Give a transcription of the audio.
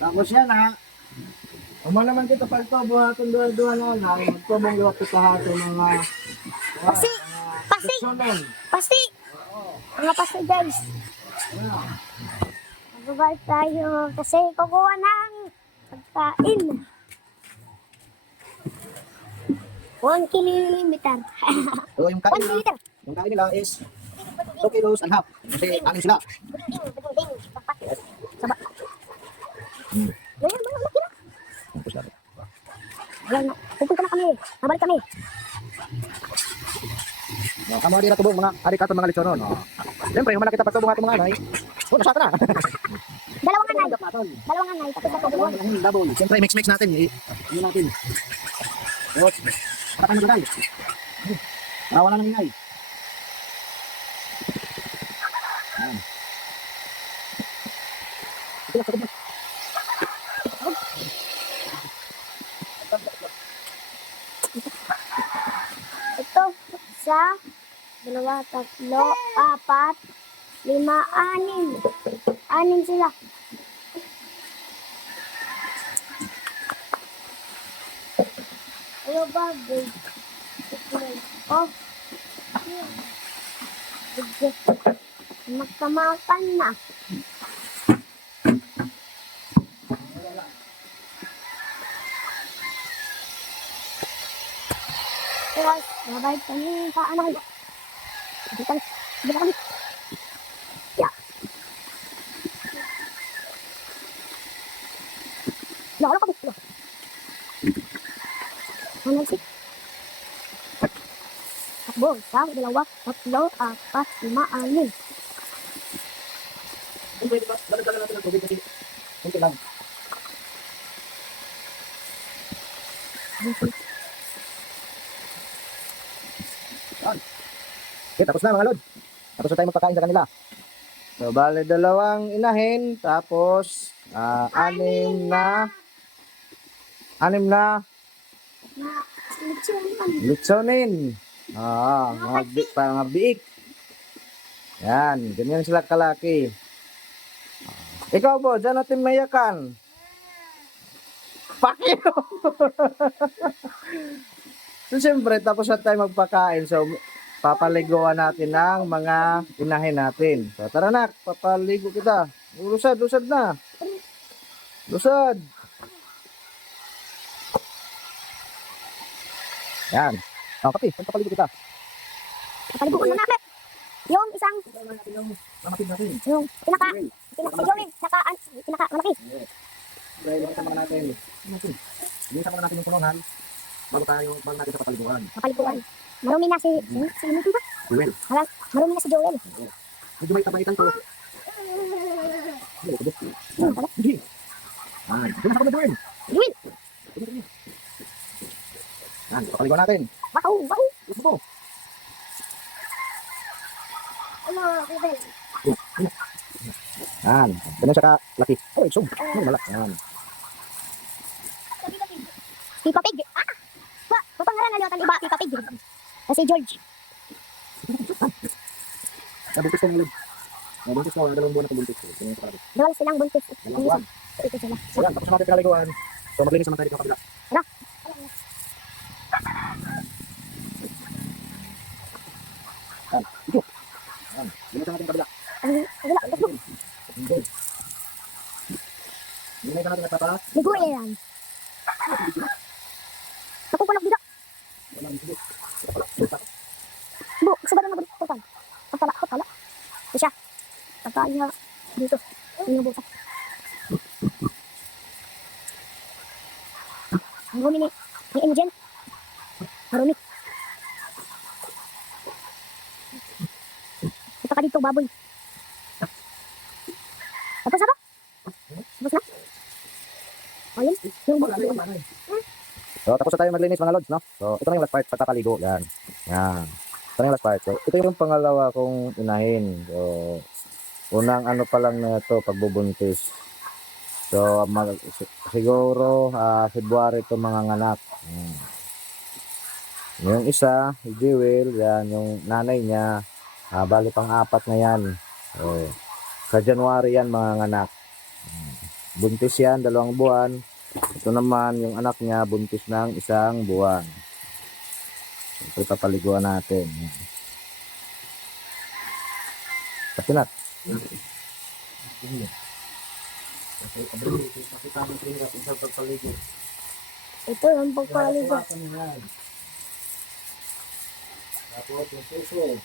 Tapos yan ha. Uma naman kita palto, buhaton duha-duha na lang. Magtubong liwat kita hato mga... Pasi! Pasi! Sunon. Pasi! Mga pasi guys. Magbabalik tayo kasi kukuha ng pagkain. 1 kilometer. So yung 1 kain nila, kilometer. yung kain nila is 2 kilos and half. Kasi anin sila. Buding. Saba. Ganyan, mga laki na. Tapos na. Wala na. Pupunta na kami. Mabalik kami. No, kamu di natubong mga adik ato mga lechonon. No. Siyempre, yung malaki tapos tubong ato mga anay. Oh, nasata na. Dalawang anay. Dalawang anay. Tapos ako dalawa. Double. Siyempre, mix natin. Yun natin. Tapos, para kayo magdal. Para wala nang ingay. Yan. Sige. Ito, isa, dalawa, tatlo, apat, lima, anim. Anim sila. Ayo baboy. Oh. Magkamakan na. Yes, babay kami sa ano. Dito kami. Ya. Lalo kami. Ano sih? Takbo, isa, dalawa, tatlo, apat, lima, anim. Siyempre, diba, dalag-dalag natin ang tubig kasi kunti lang. Yan. Okay, tapos na mga lod. Tapos na tayo magpakain sa kanila. So, bale dalawang inahin, tapos anim na Na, litsonin. Mga biik. Yan, ganyan sila kalaki. Ikaw po, dyan natin mayakan. Fuck you! So, siyempre, tapos na tayo magpakain. So, papaliguan natin ng mga inahin natin. So, tara na, papaligo kita. Lusad na. Lusad. Yan. O, kapi, papaligo kita. Kapaligo ko na natin. Yung isang, Mamatid natin. yung pinaka Joey, pinaka malaki. Dahil isama natin. Isama natin yung pununan. Bago natin sa papaliguan. Kapaliguan. Marumi na si ano ba? Joel. Marumi na si Joel. Medyo may kabaitan to. Hindi. Ito na sa Joel. Joel. Yan, papaliguan natin. Wow. Gusto mo? Ano, Joel? Yan. Ganun siya kalaki. Oh, iksog. Malak. Yan. Pipa Pig. Papangalan na liwatan iba, Pipa Pig. Kasi George. Nabuntis ko ngayon. Nabuntis ko. Dalawang buwan na kubuntis ko. Dalawa silang buntis. Dalawang buwan. Ito sila. Ayan, tapos natin pinaliguan. So, maglinis naman tayo dito kapila. Tara. Yan. Ito. Yan. Linis natin kapila. Wala. Hindi. Linis natin nagpapala. Ligo yan. Nakukulak dito. Bu, sa ba na buntutan? Pagtala. Siya. Pagtala dito. Yung butas. Ang rumi ni Engine. Marumi. Ito ka dito, baboy. Tapos na ba? Tapos na? Ayun. Yung butas. So, tapos na tayo maglinis mga lods, no? So, ito na yung last part, pagkapaligo. Yan. Yan. Ito na yung last part. So, ito yung pangalawa kong inahin. So, unang ano pa lang na ito, pagbubuntis. So, siguro, February ito mga nganak. Yung isa, si Jewel, yan, yung nanay niya, bali pang-apat na yan. So, sa January yan mga nganak. Buntis yan, 2 buwan. Ito naman, yung anak niya, buntis ng 1 buwan. Ito papaliguan natin. Kapinat. Ito yung pagpaligo. Tapos yung suso.